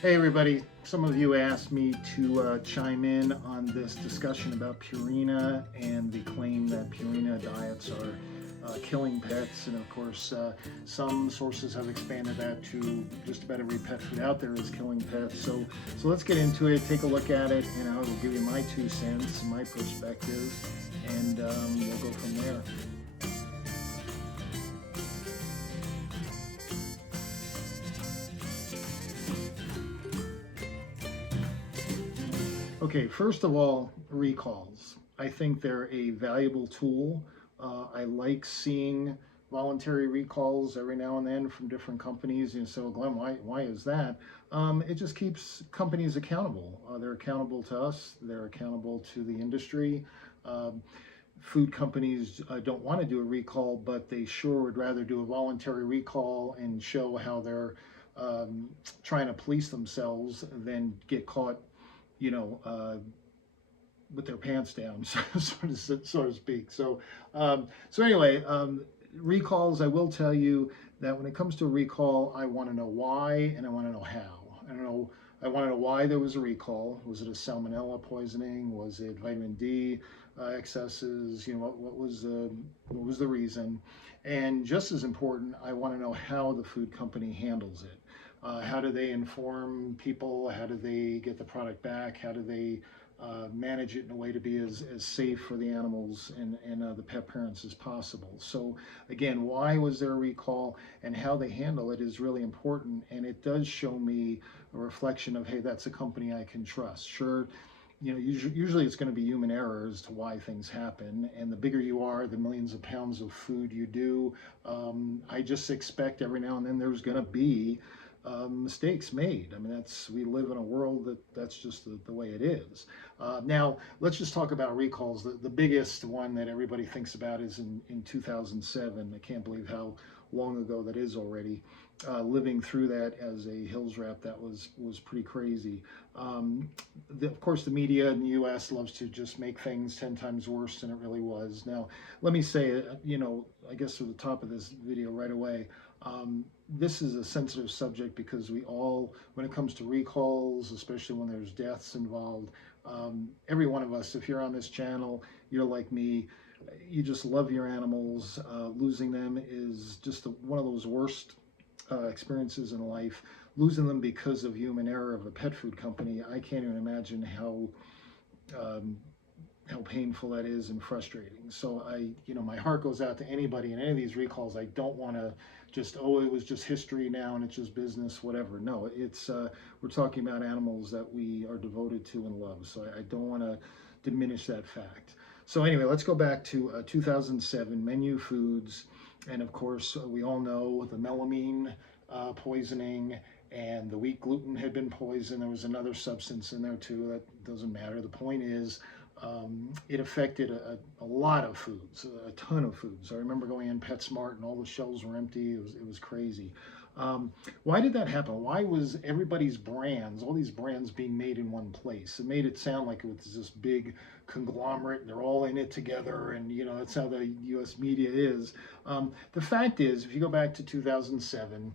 Hey everybody, some of you asked me to chime in on this discussion about Purina and the claim that Purina diets are killing pets. And of course, some sources have expanded that to just about every pet food out there is killing pets. So let's get into it, take a look at it, and I will give you my 2 cents, my perspective, and we'll go from there. Okay, first of all, recalls. I think they're a valuable tool. I like seeing voluntary recalls every now and then from different companies. And so, Glenn, why is that? It just keeps companies accountable. They're accountable to us, they're accountable to the industry. Um, Food companies don't want to do a recall, but they sure would rather do a voluntary recall and show how they're trying to police themselves than get caught, you know, with their pants down, so to speak. So anyway, recalls. I will tell you that when it comes to a recall, I want to know why and I want to know how. I don't know. I want to know why there was a recall. Was it a salmonella poisoning? Was it vitamin D excesses? What was the reason? And just as important, I want to know how the food company handles it. How do they inform people? How do they get the product back? How do they manage it in a way to be as safe for the animals and the pet parents as possible? So again, why was there a recall and how they handle it is really important, and it does show me a reflection of, hey, that's a company I can trust. Sure, usually it's going to be human error as to why things happen, and the bigger you are, the millions of pounds of food you do, I just expect every now and then there's going to be mistakes made. I mean, we live in a world that's just the way it is. Now, let's just talk about recalls. The biggest one that everybody thinks about is in 2007. I can't believe how long ago that is already. Living through that as a Hills rep, that was pretty crazy. Of course, the media in the U.S. loves to just make things 10 times worse than it really was. Now, let me say, I guess at the top of this video right away, this is a sensitive subject because we all, when it comes to recalls, especially when there's deaths involved, every one of us, if you're on this channel, you're like me, you just love your animals. Losing them is just one of those worst experiences in life. Losing them because of human error of a pet food company, I can't even imagine um, how painful that is and frustrating. So my heart goes out to anybody in any of these recalls. I don't want to just, oh, it was just history now and it's just business, whatever. No, we're talking about animals that we are devoted to and love. So I don't want to diminish that fact. So anyway, let's go back to 2007 Menu Foods, and of course we all know the melamine poisoning and the wheat gluten had been poisoned. There was another substance in there too. That doesn't matter. The point is, it affected a lot of foods, a ton of foods. I remember going in PetSmart and all the shelves were empty. It was crazy. Why did that happen? Why was everybody's brands, all these brands being made in one place? It made it sound like it was this big conglomerate and they're all in it together, and that's how the U.S. media is. The fact is, if you go back to 2007,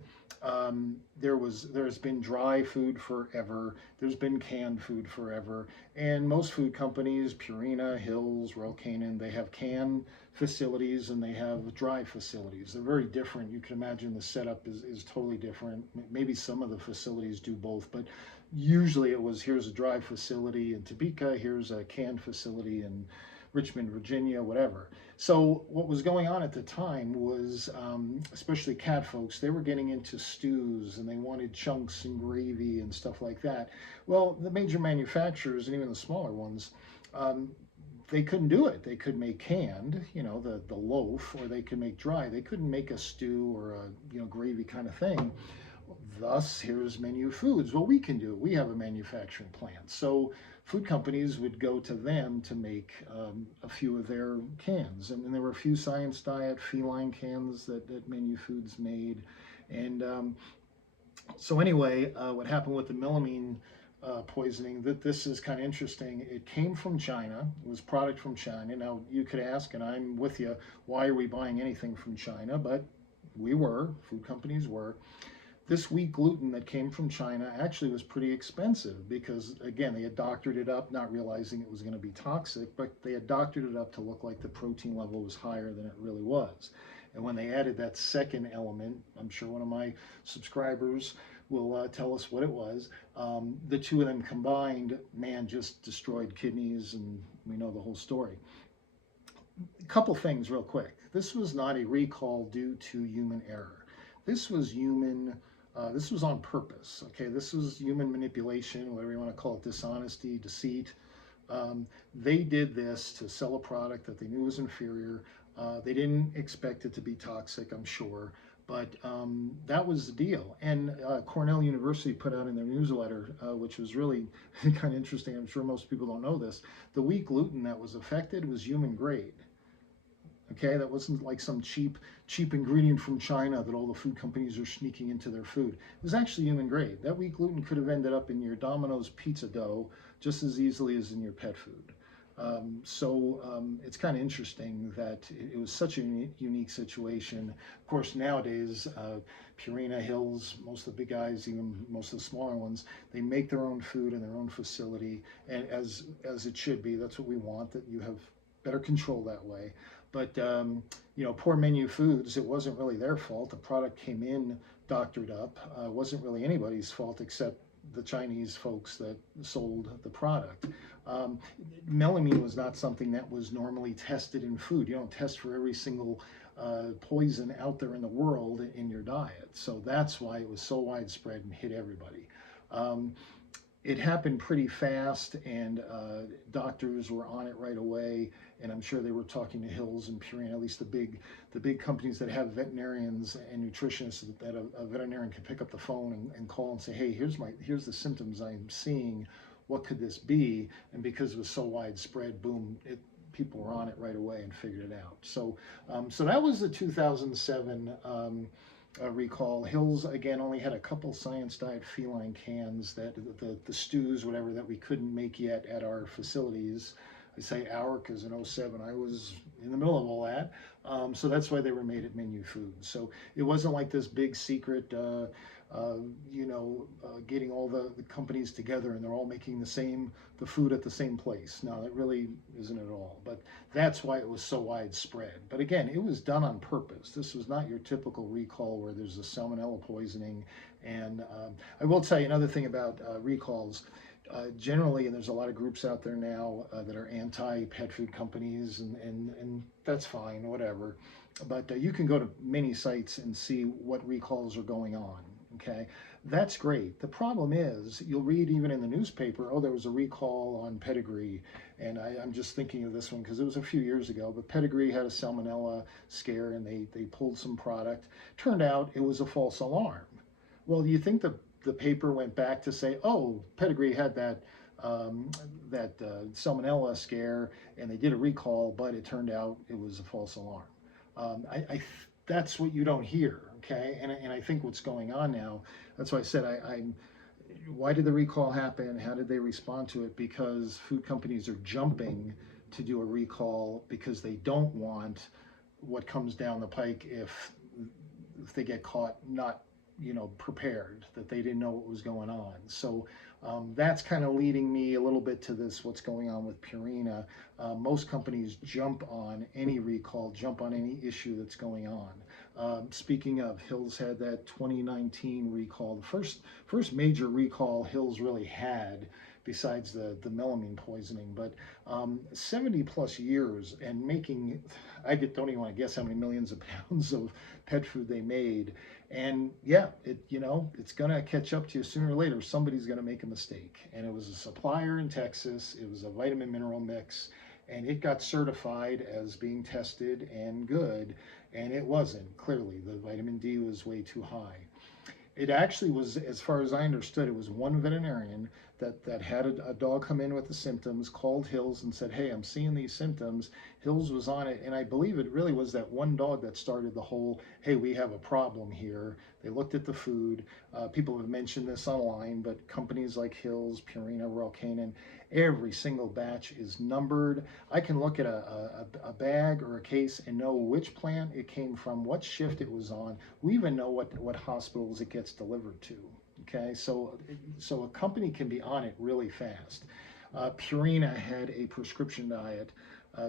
there's been dry food forever. There's been canned food forever, and most food companies, Purina, Hills, Royal Canin, they have canned facilities and they have dry facilities. They're very different. You can imagine the setup is totally different. Maybe some of the facilities do both, but usually it was, here's a dry facility in Topeka, here's a canned facility in Richmond, Virginia, whatever. So what was going on at the time was, especially cat folks, they were getting into stews and they wanted chunks and gravy and stuff like that. Well, the major manufacturers and even the smaller ones, um, they couldn't do it. They could make canned, the loaf, or they could make dry. They couldn't make a stew or a gravy kind of thing. Thus, here's Menu Foods. Well, we can do it. We have a manufacturing plant. So food companies would go to them to make a few of their cans. And there were a few Science Diet feline cans that Menu Foods made. And so anyway, what happened with the melamine poisoning, that this is kind of interesting. It came from China. It was product from China. Now, you could ask, and I'm with you, why are we buying anything from China? But food companies were. This wheat gluten that came from China actually was pretty expensive because, again, they had doctored it up, not realizing it was going to be toxic, but they had doctored it up to look like the protein level was higher than it really was. And when they added that second element, I'm sure one of my subscribers will tell us what it was. The two of them combined, man, just destroyed kidneys, and we know the whole story. A couple things real quick. This was not a recall due to human error. This was this was on purpose. Okay, this was human manipulation, whatever you want to call it, dishonesty, deceit. They did this to sell a product that they knew was inferior. They didn't expect it to be toxic, I'm sure, but that was the deal. And Cornell University put out in their newsletter, which was really kind of interesting. I'm sure most people don't know this. The wheat gluten that was affected was human grade. Okay, that wasn't like some cheap ingredient from China that all the food companies are sneaking into their food. It was actually human grade. That wheat gluten could have ended up in your Domino's pizza dough just as easily as in your pet food. It's kind of interesting that it was such a unique situation. Of course, nowadays, Purina, Hills, most of the big guys, even most of the smaller ones, they make their own food in their own facility, and as it should be. That's what we want, that you have better control that way. But Poor Menu Foods, it wasn't really their fault. The product came in doctored up. It wasn't really anybody's fault except the Chinese folks that sold the product. Melamine was not something that was normally tested in food. You don't test for every single poison out there in the world in your diet. So that's why it was so widespread and hit everybody. It happened pretty fast, and doctors were on it right away. And I'm sure they were talking to Hills and Purina, at least the big companies that have veterinarians and nutritionists, that a veterinarian can pick up the phone and call and say, hey, here's the symptoms I'm seeing. What could this be? And because it was so widespread, boom, people were on it right away and figured it out. So that was the 2007 recall. Hills, again, only had a couple Science Diet feline cans, that the stews, whatever, that we couldn't make yet at our facilities. I say our because in 07 I was in the middle of all that. So that's why they were made at Menu Foods. So it wasn't like this big secret, getting all the companies together and they're all making the food at the same place. No, that really isn't at all. But that's why it was so widespread. But again, it was done on purpose. This was not your typical recall where there's a salmonella poisoning. And I will tell you another thing about recalls. Generally, and there's a lot of groups out there now that are anti-pet food companies, and that's fine, whatever. But you can go to many sites and see what recalls are going on. Okay, that's great. The problem is, you'll read even in the newspaper, oh, there was a recall on Pedigree, and I'm just thinking of this one because it was a few years ago, but Pedigree had a salmonella scare, and they pulled some product. Turned out it was a false alarm. Well, you think the paper went back to say, oh, Pedigree had that salmonella scare, and they did a recall, but it turned out it was a false alarm. That's what you don't hear, okay? And I think what's going on now, that's why I said why did the recall happen? How did they respond to it? Because food companies are jumping to do a recall because they don't want what comes down the pike if they get caught not prepared, that they didn't know what was going on. So that's kind of leading me a little bit to this, what's going on with Purina. Most companies jump on any recall, jump on any issue that's going on. Speaking of, Hills had that 2019 recall, the first major recall Hills really had, besides the melamine poisoning, but 70 plus years and making, don't even want to guess how many millions of pounds of pet food they made. And yeah, it's gonna catch up to you sooner or later. Somebody's gonna make a mistake. And it was a supplier in Texas. It was a vitamin mineral mix, and it got certified as being tested and good, and it wasn't. Clearly, the vitamin D was way too high. It actually was, as far as I understood, it was one veterinarian that had a dog come in with the symptoms, called Hills and said, hey, I'm seeing these symptoms. Hills was on it, and I believe it really was that one dog that started the whole, hey, we have a problem here, They looked at the food. People have mentioned this online, but companies like Hills, Purina, Royal Canin, every single batch is numbered. I can look at a bag or a case and know which plant it came from, what shift it was on. We even know what hospitals it gets delivered to. Okay, so a company can be on it really fast. Purina had a prescription diet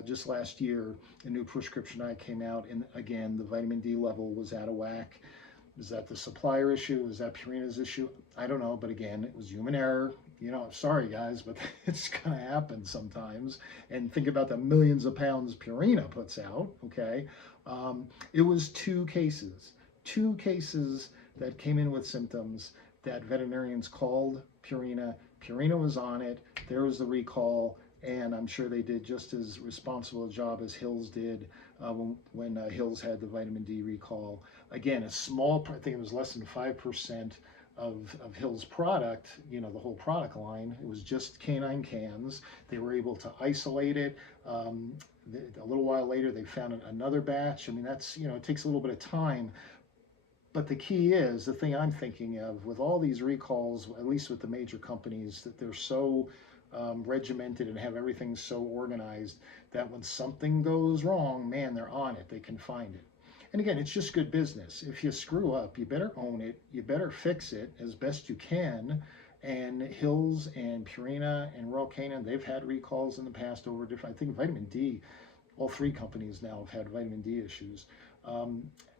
just last year. A new prescription diet came out, and again, the vitamin D level was out of whack. Is that the supplier issue? Is that Purina's issue? I don't know, but again, it was human error. You know, sorry guys, but it's gonna happen sometimes. And think about the millions of pounds Purina puts out, okay? It was two cases that came in with symptoms that veterinarians called Purina. Purina was on it. There was the recall, and I'm sure they did just as responsible a job as Hills did when Hills had the vitamin D recall. Again, a small, I think it was less than 5% of Hills product, you know, the whole product line. It was just canine cans. They were able to isolate it. A little while later, they found another batch. I mean, that's, you know, it takes a little bit of time. But the key is, the thing I'm thinking of with all these recalls, at least with the major companies, that they're so regimented and have everything so organized that when something goes wrong, man, they're on it. They can find it. And again, it's just good business. If you screw up, you better own it. You better fix it as best you can. And Hills and Purina and Royal Canin, they've had recalls in the past over different, I think vitamin D, all three companies now have had vitamin D issues.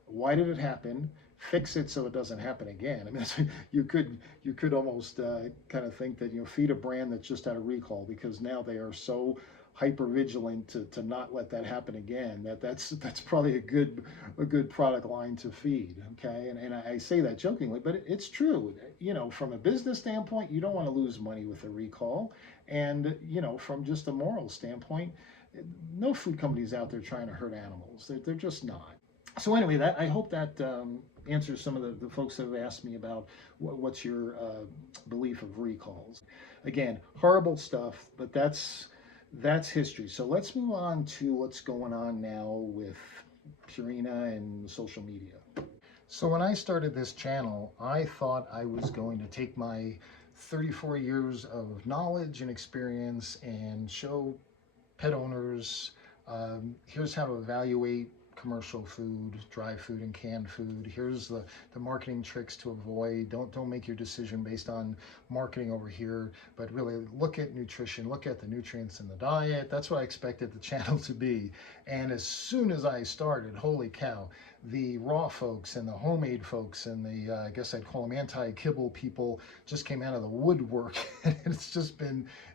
Why did it happen? Fix it so it doesn't happen again. I mean, you could almost kind of think that, you know, feed a brand that's just had a recall, because now they are so hyper vigilant to not let that happen again, that's probably a good product line to feed. Okay, and I say that jokingly, but it's true. You know, from a business standpoint, you don't want to lose money with a recall, and you know, from just a moral standpoint, no food companies out there trying to hurt animals. They're just not. So anyway, that, I hope that answers some of the folks that have asked me about what's your belief of recalls. Again, horrible stuff, but that's history. So let's move on to what's going on now with Purina and social media. So when I started this channel, I thought I was going to take my 34 years of knowledge and experience and show pet owners, here's how to evaluate commercial food, dry food and canned food. Here's the marketing tricks to avoid. Don't make your decision based on marketing over here, but really look at nutrition, look at the nutrients in the diet. That's what I expected the channel to be. And as soon as I started, holy cow, the raw folks and the homemade folks and the, I guess I'd call them anti-kibble people, just came out of the woodwork. And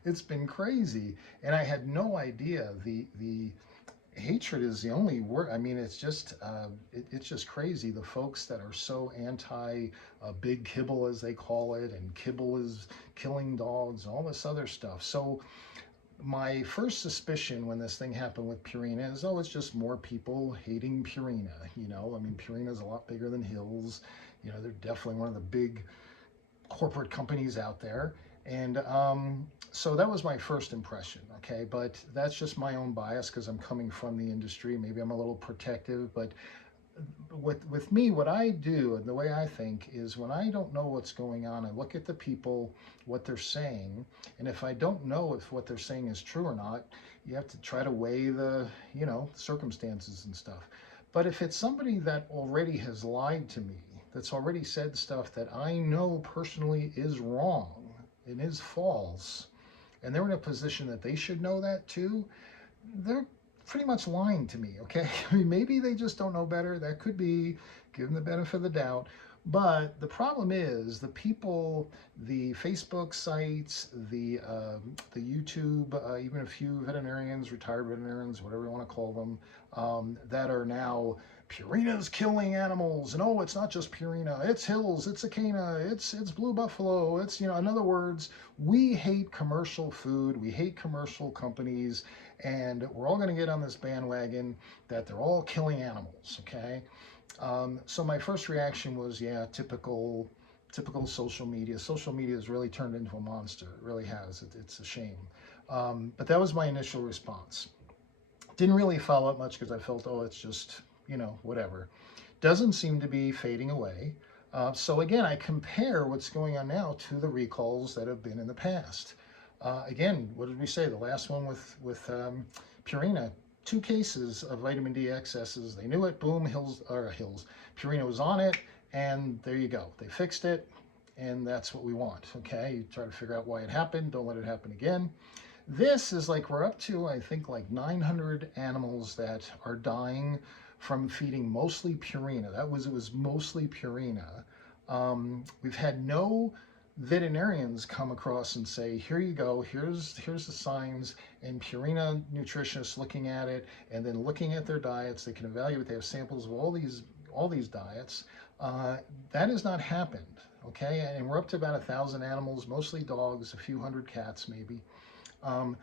it's been crazy. And I had no idea the hatred is the only word. I mean, it's just crazy. The folks that are so anti big kibble, as they call it, and kibble is killing dogs, all this other stuff. So my first suspicion when this thing happened with Purina is, oh, it's just more people hating Purina. You know, I mean, Purina is a lot bigger than Hills. You know, they're definitely one of the big corporate companies out there. And so that was my first impression, okay? But that's just my own bias because I'm coming from the industry. Maybe I'm a little protective, but with me, what I do and the way I think is, when I don't know what's going on, I look at the people, what they're saying, and if I don't know if what they're saying is true or not, you have to try to weigh the, you know, circumstances and stuff. But if it's somebody that already has lied to me, that's already said stuff that I know personally is wrong and is false, and they're in a position that they should know that too, they're pretty much lying to me, okay? I mean, maybe they just don't know better. That could be, give them the benefit of the doubt. But the problem is the people, the Facebook sites, the YouTube, even a few veterinarians, retired veterinarians, whatever you want to call them, that are now, Purina's killing animals, and oh, it's not just Purina, it's Hills, it's Acana, it's Blue Buffalo, it's, you know, in other words, we hate commercial food, we hate commercial companies, and we're all going to get on this bandwagon that they're all killing animals, okay? So my first reaction was, yeah, typical social media. Social media has really turned into a monster. It really has. It's a shame. But that was my initial response. Didn't really follow up much because I felt, oh, it's just, you know, whatever. Doesn't seem to be fading away. So again, I compare what's going on now to the recalls that have been in the past. Again, what did we say? The last one with Purina, 2 cases of vitamin D excesses. They knew it. Boom, Hills. Purina was on it, and there you go. They fixed it, and that's what we want. Okay, you try to figure out why it happened. Don't let it happen again. This is like we're up to, I think, like 900 animals that are dying from feeding mostly Purina. It was mostly Purina. We've had no veterinarians come across and say, here you go, here's the signs, and Purina nutritionists looking at it and then looking at their diets. They can evaluate. They have samples of all these diets. That has not happened. Okay, and we're up to about 1,000 animals, mostly dogs, a few hundred cats maybe. Um,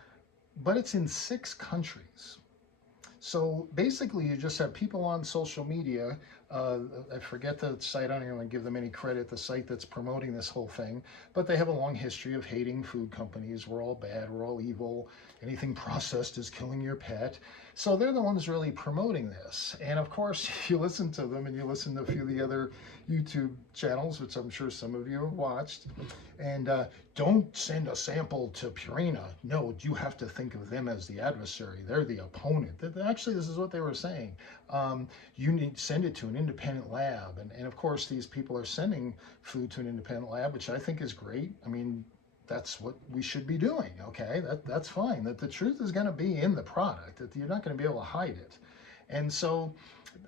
but it's in 6 countries. So basically, you just have people on social media. I forget the site. I don't even want to give them any credit, the site that's promoting this whole thing. But they have a long history of hating food companies. We're all bad. We're all evil. Anything processed is killing your pet. So they're the ones really promoting this. And of course, if you listen to them and you listen to a few of the other YouTube channels, which I'm sure some of you have watched, and don't send a sample to Purina. No, you have to think of them as the adversary. They're the opponent. Actually, this is what they were saying. You need to send it to an independent lab. And of course, these people are sending food to an independent lab, which I think is great. I mean, that's what we should be doing, okay? That's fine. That the truth is going to be in the product, that you're not going to be able to hide it. And so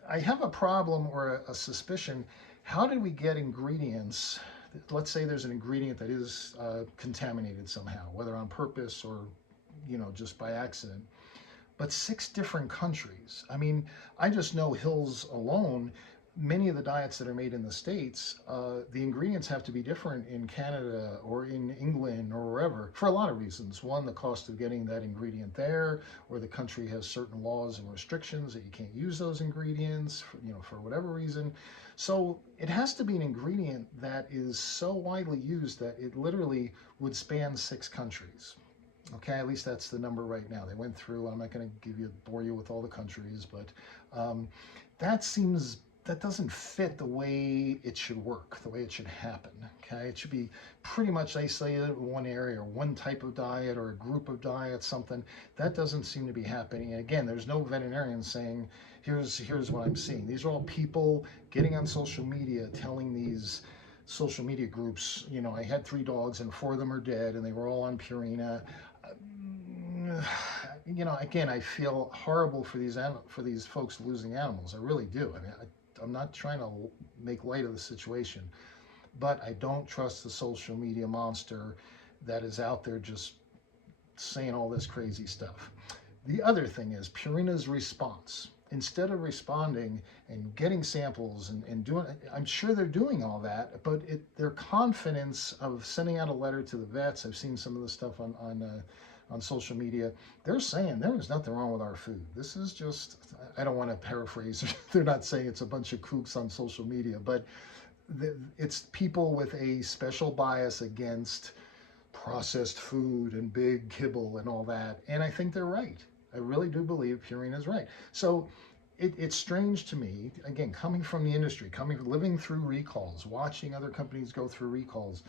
I have a problem or a suspicion. How did we get ingredients? Let's say there's an ingredient that is contaminated somehow, whether on purpose or, just by accident. But 6 different countries. I mean, I just know Hills alone, many of the diets that are made in the States, the ingredients have to be different in Canada or in England or wherever for a lot of reasons. One, the cost of getting that ingredient there, or the country has certain laws and restrictions that you can't use those ingredients for whatever reason. So it has to be an ingredient that is so widely used that it literally would span 6 countries. Okay, at least that's the number right now. They went through, I'm not going to bore you with all the countries, but that that doesn't fit the way it should work, the way it should happen. Okay, it should be pretty much isolated in one area or one type of diet or a group of diets, something. That doesn't seem to be happening. And again, there's no veterinarian saying, here's what I'm seeing. These are all people getting on social media telling these social media groups, I had 3 dogs and 4 of them are dead and they were all on Purina. Again, I feel horrible for these folks losing animals. I really do. I mean, I'm not trying to make light of the situation, but I don't trust the social media monster that is out there just saying all this crazy stuff. The other thing is Purina's response. Instead of responding and getting samples and doing, I'm sure they're doing all that, but their confidence of sending out a letter to the vets, I've seen some of the stuff on social media, they're saying there was nothing wrong with our food. This is just, I don't want to paraphrase, they're not saying it's a bunch of kooks on social media, but it's people with a special bias against processed food and big kibble and all that. And I think they're right. I really do believe Purina is right. So it's strange to me, again, coming from the industry, living through recalls, watching other companies go through recalls,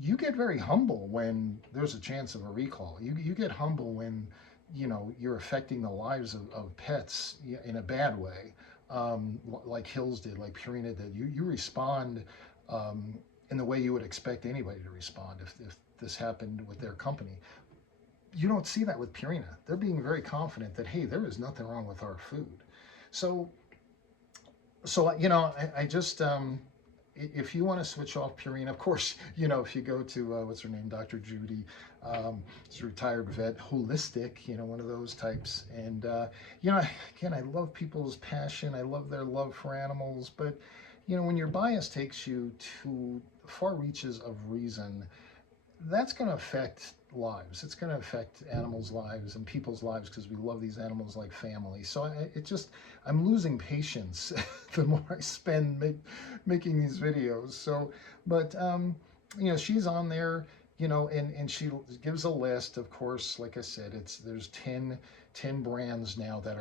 you get very humble when there's a chance of a recall. You get humble when you're affecting the lives of pets in a bad way, like Hills did, like Purina did. You respond in the way you would expect anybody to respond if this happened with their company. You don't see that with Purina. They're being very confident that, hey, there is nothing wrong with our food. So I just if you want to switch off Purina, of course, if you go to, what's her name, Dr. Judy, she's a retired vet, holistic, one of those types. And, again, I love people's passion. I love their love for animals. But, when your bias takes you to far reaches of reason, that's going to affect lives. It's going to affect animals' lives and people's lives because we love these animals like family. So I'm losing patience the more I spend making these videos. So, but she's on there, and she gives a list. Of course, like I said, there's 10 brands now that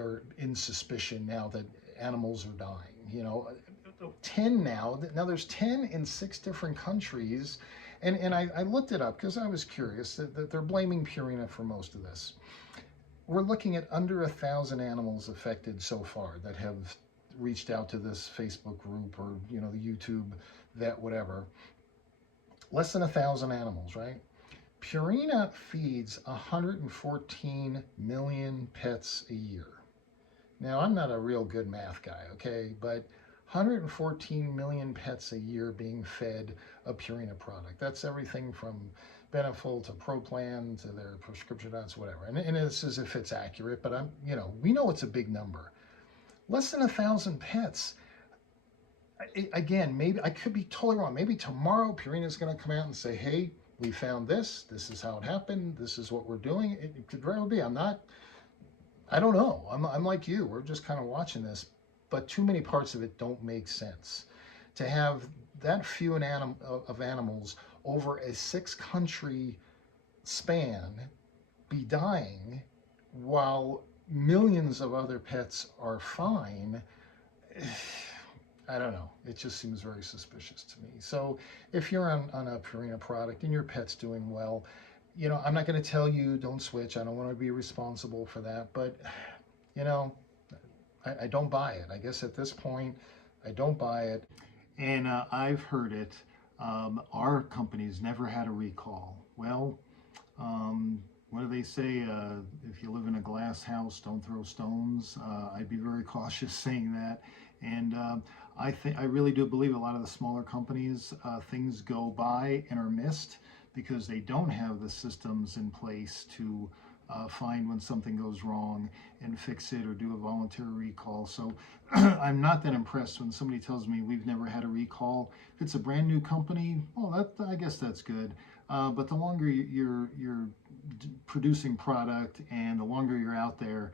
are in suspicion now that animals are dying. 10 now. Now there's 10 in 6 different countries. And I looked it up because I was curious that they're blaming Purina for most of this. We're looking at under 1,000 animals affected so far that have reached out to this Facebook group or, you know, the YouTube, that whatever. Less than 1,000 animals, right? Purina feeds 114 million pets a year. Now, I'm not a real good math guy, okay, but 114 million pets a year being fed a Purina product. That's everything from Beneful to ProPlan to their prescription nuts, whatever. And it's as if it's accurate, but we know it's a big number. Less than 1,000 pets. Again, maybe I could be totally wrong. Maybe tomorrow Purina is going to come out and say, hey, we found this. This is how it happened. This is what we're doing. It could very well be. I don't know. I'm like you. We're just kind of watching this, but too many parts of it don't make sense. To have that few of animals over a 6-country span be dying while millions of other pets are fine, I don't know. It just seems very suspicious to me. So if you're on a Purina product and your pet's doing well, you know, I'm not going to tell you don't switch. I don't want to be responsible for that. But, you know, I don't buy it. I guess at this point, I don't buy it. And I've heard it. Our company's never had a recall. Well, what do they say? If you live in a glass house, don't throw stones. I'd be very cautious saying that. And I really do believe a lot of the smaller companies, things go by and are missed because they don't have the systems in place to find when something goes wrong and fix it or do a voluntary recall. So I'm not that impressed when somebody tells me we've never had a recall. If it's a brand new company, well, I guess that's good. But the longer you're producing product and the longer you're out there,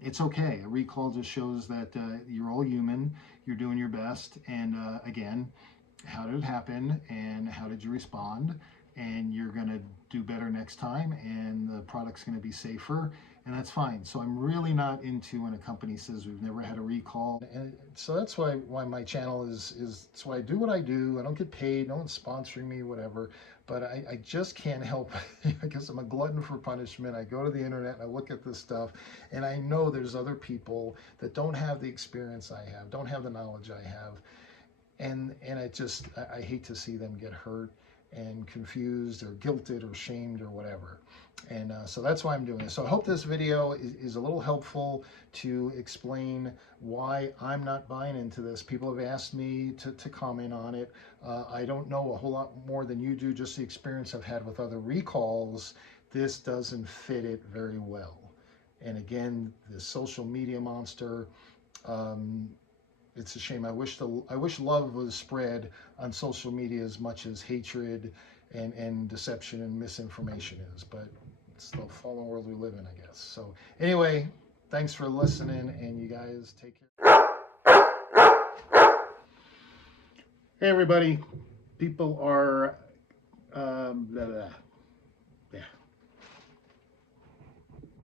it's okay. A recall just shows that you're all human, you're doing your best, and again, how did it happen and how did you respond? And you're going to do better next time, and the product's going to be safer, and that's fine. So I'm really not into when a company says we've never had a recall. And so that's why my channel is that's why I do what I do. I don't get paid, no one's sponsoring me, whatever, but I just can't help because I'm a glutton for punishment. I go to the internet and I look at this stuff, and I know there's other people that don't have the experience I have, don't have the knowledge I have, and I hate to see them get hurt and confused or guilted or shamed or whatever. And so that's why I'm doing this. So I hope this video is a little helpful to explain why I'm not buying into this. People have asked me to comment on it. I don't know a whole lot more than you do, just the experience I've had with other recalls. This doesn't fit it very well. And again, the social media monster, it's a shame. I wish love was spread on social media as much as hatred and deception and misinformation is, but it's the fallen world we live in, I guess. So anyway, thanks for listening, and you guys take care. Hey everybody, people are